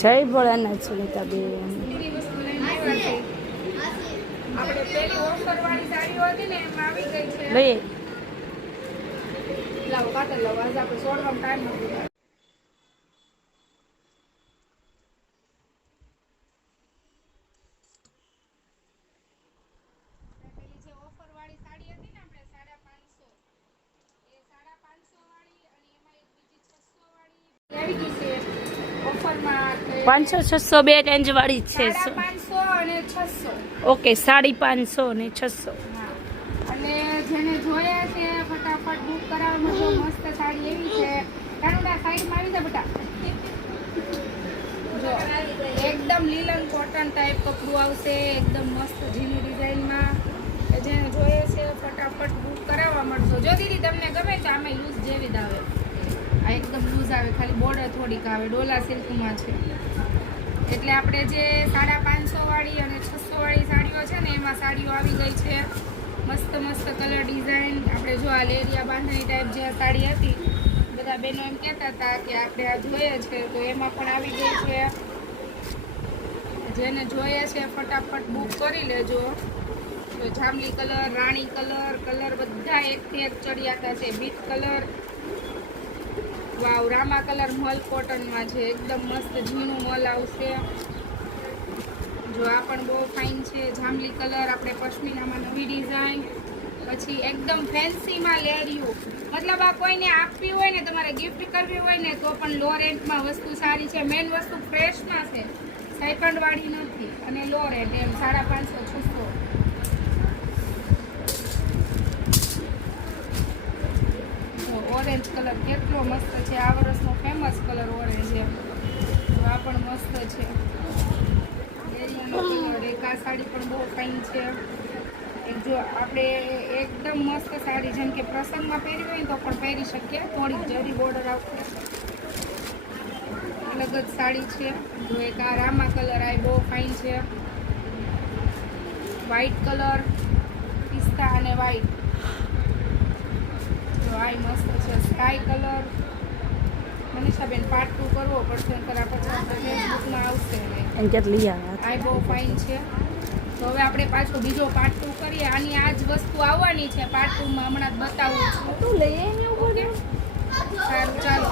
જય ભોળાનાથ સુનિતાબેન. આપણે પેલી ઓફર વાળી સાડીઓ હતી ને એમાં આવી ગઈ છે. લઈએ લાવ કાતર લાવ, આજ આપણે છોડવામાં ટાઈમ નથી. પેલી જે ઓફર વાળી સાડી હતી ને આપણે 550, એ 550 વાળી અને એમાં એક બીજી 600 વાળી આવી ગઈ છે ઓફરમાં. 500-600 બે રેન્જ વાળી જ છે. 550 અને 600. ઓકે, 550 અને 600. અને જેને જોયા છે ફટાફટ બુક કરાવવા માટે મસ્ત સાડી એવી છે. કાનુડા સાઈડમાં આવી જા બેટા. જો એકદમ લીલન કોટન ટાઈપ કપડું આવશે, એકદમ મસ્ત ઝીણી ડિઝાઇનમાં. જેને જોઈએ છે ફટાફટ બુક કરાવવા મળશો. જો દીદી તમને ગમે તો આમાં લૂઝ જેવી જ આવે. આ એકદમ લૂઝ આવે, ખાલી બોર્ડર થોડીક આવે, ડોલા સિલ્કમાં છે. એટલે આપણે જે 550 વાળી અને 600 વાળી સાડીઓ છે ને એમાં સાડીઓ આવી ગઈ છે. મસ્ત મસ્ત કલર ડિઝાઇન. આપણે જો આ લેરિયા બાંધણી ટાઈપ જે સાડી હતી, બધા બહેનો એમ કહેતા હતા કે આપણે આ જોઈએ છે, તો એમાં પણ આવી ગઈ છે. જેને જોઈએ છે ફટાફટ બુક કરી લેજો. તો જાંબલી કલર, રાણી કલર બધા એકથી એક ચડિયાતા છે. બીટ કલર, વાવ, રામા કલર મલ કોટનમાં છે. એકદમ મસ્ત ઝીણું મલ આવશે. જો આ પણ બહુ ફાઇન છે. જાંબલી કલર, આપણે પશ્મિનામાં નવી ડિઝાઇન. પછી એકદમ ફેન્સીમાં લેરિયું, મતલબ આ કોઈને આપવી હોય ને, તમારે ગિફ્ટ કરવી હોય ને તો પણ લો રેન્ટમાં વસ્તુ સારી છે. મેઇન વસ્તુ ફ્રેશમાં છે, સેકન્ડ વાળી નથી અને લો રેન્ટ એમ 550-600. ઓરેન્જ કલર કેટલો મસ્ત છે. આ વર્ષનો ફેમસ કલર ઓરેન્જ એમ. તો આ પણ મસ્ત છે. એક આ સાડી પણ બહુ ફાઇન છે. જો આપણે એકદમ મસ્ત સાડી, જેમ કે પ્રસંગમાં પહેરી હોય તો પણ પહેરી શકીએ. થોડીક જરી બોર્ડર આવશે, અલગ જ સાડી છે. જો એક આ રામા કલર, આ બહુ ફાઇન છે. વ્હાઈટ કલર, પિસ્તા અને વ્હાઈટ. જો આ મસ્ત છે. Sky colour. મનીષાબેન પાર્ટ 2 કરવો પડશે, કરા પછી ફેસબુકમાં આવશે. એમ કે લઈ આવ્યા. આ બહુ ફાઇન છે. તો હવે આપણે પાછો બીજો પાર્ટ 2 કરીએ. આની આ જ વસ્તુ આવવાની છે પાર્ટ 2 માં, હમણાં જ બતાવું છું. તું લઈ આવ્યો. સારું, ચાલો.